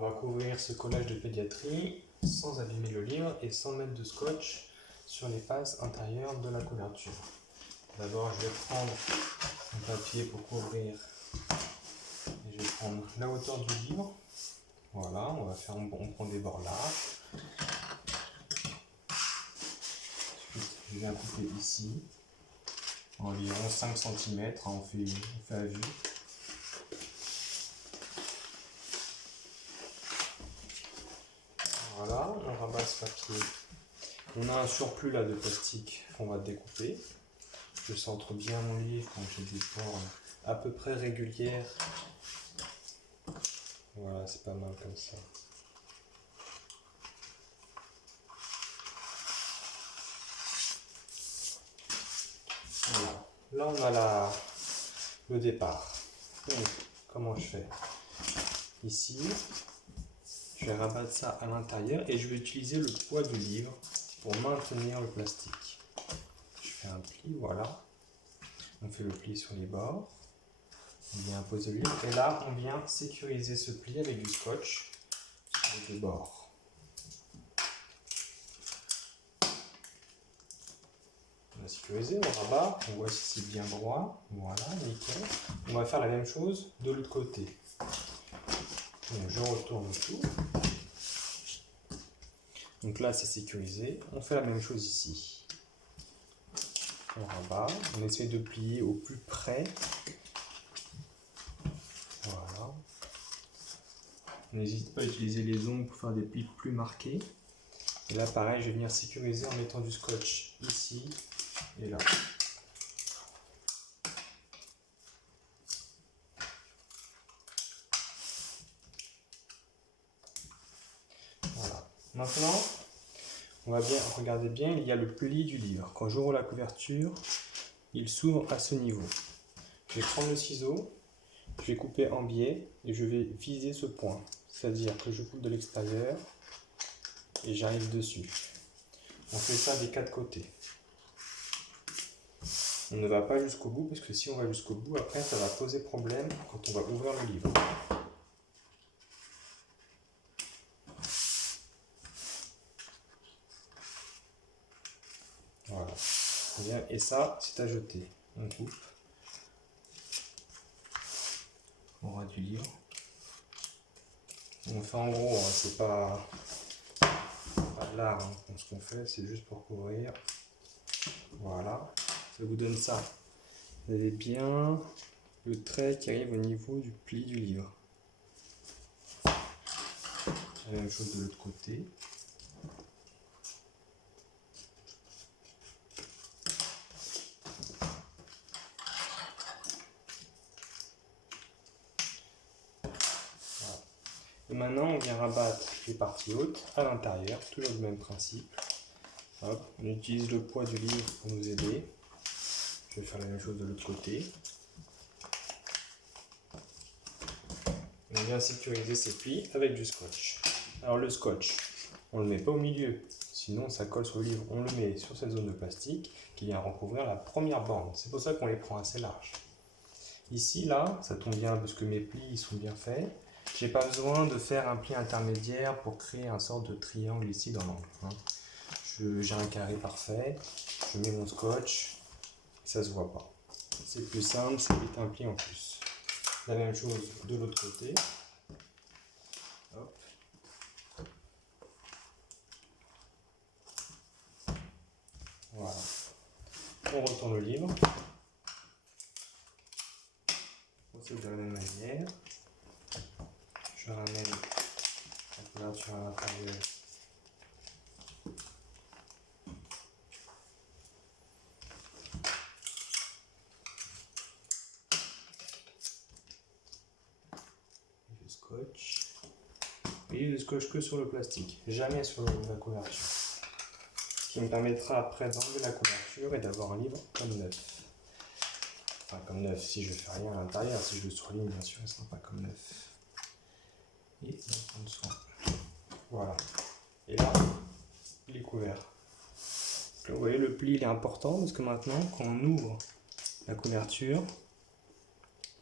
va couvrir ce collage de pédiatrie sans abîmer le livre et sans mettre de scotch sur les faces intérieures de la couverture. D'abord, je vais prendre un papier pour couvrir et je vais prendre la hauteur du livre. Voilà, on prend des bords larges. Ensuite, je viens couper ici, environ 5 cm, on fait à vue. Voilà, on rabat ce papier. On a un surplus là de plastique qu'on va découper. Je centre bien mon livre quand j'ai des formes à peu près régulières. Voilà, c'est pas mal comme ça. Voilà. Là on a le départ. Donc, comment je fais? Ici, je vais rabattre ça à l'intérieur et je vais utiliser le poids du livre pour maintenir le plastique. Je fais un pli, voilà. On fait le pli sur les bords. On vient poser le livre et là on vient sécuriser ce pli avec du scotch sur les deux bords. On a sécurisé, on rabat, on voit si c'est bien droit. Voilà, nickel. On va faire la même chose de l'autre côté. Donc je retourne tout. Donc là c'est sécurisé. On fait la même chose ici. On rabat, on essaie de plier au plus près. Voilà. On n'hésite pas à utiliser les ongles pour faire des plis plus marqués. Et là pareil, je vais venir sécuriser en mettant du scotch ici et là. Voilà. Maintenant, on va bien regarder bien, il y a le pli du livre. Quand j'ouvre la couverture, il s'ouvre à ce niveau. Je vais prendre le ciseau, je vais couper en biais et je vais viser ce point. C'est-à-dire que je coupe de l'extérieur et j'arrive dessus. On fait ça des 4 côtés. On ne va pas jusqu'au bout parce que si on va jusqu'au bout, après ça va poser problème quand on va ouvrir le livre. Voilà. Bien. Et ça, c'est à jeter. On coupe. On ras du livre. On fait en gros, hein, c'est pas l'art, hein, ce qu'on fait, c'est juste pour couvrir. Voilà. Ça vous donne ça. Vous avez bien le trait qui arrive au niveau du pli du livre. La même chose de l'autre côté. Et maintenant, on vient rabattre les parties hautes à l'intérieur, toujours le même principe. Hop, on utilise le poids du livre pour nous aider. Je vais faire la même chose de l'autre côté. On vient sécuriser ces plis avec du scotch. Alors le scotch, on ne le met pas au milieu, sinon ça colle sur le livre. On le met sur cette zone de plastique qui vient recouvrir la première bande. C'est pour ça qu'on les prend assez larges. Ici, là, ça tombe bien parce que mes plis sont bien faits. J'ai pas besoin de faire un pli intermédiaire pour créer un sorte de triangle ici dans l'angle. J'ai un carré parfait, je mets mon scotch, ça se voit pas. C'est plus simple, ça évite un pli en plus. La même chose de l'autre côté. Hop. Voilà. On retourne le livre. On procède de la même manière. Je ramène la couverture à l'intérieur. Le scotch. Et le scotch que sur le plastique, jamais sur la couverture. Ce qui me permettra après d'enlever la couverture et d'avoir un livre comme neuf. Enfin, comme neuf, si je fais rien à l'intérieur, si je le surligne, bien sûr, il ne sera pas comme neuf. Et on prend soin. Voilà. Et là, il est couvert. Donc, vous voyez, le pli il est important parce que maintenant, quand on ouvre la couverture,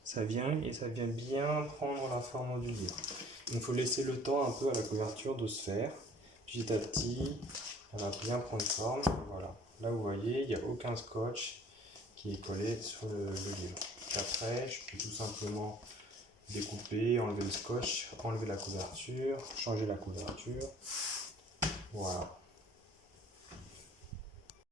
ça vient bien prendre la forme du livre. Il faut laisser le temps un peu à la couverture de se faire. Petit à petit, elle va bien prendre forme. Voilà. Là, vous voyez, il n'y a aucun scotch qui est collé sur le livre. Après, je peux tout simplement découper, enlever le scotch, enlever la couverture, changer la couverture. Voilà.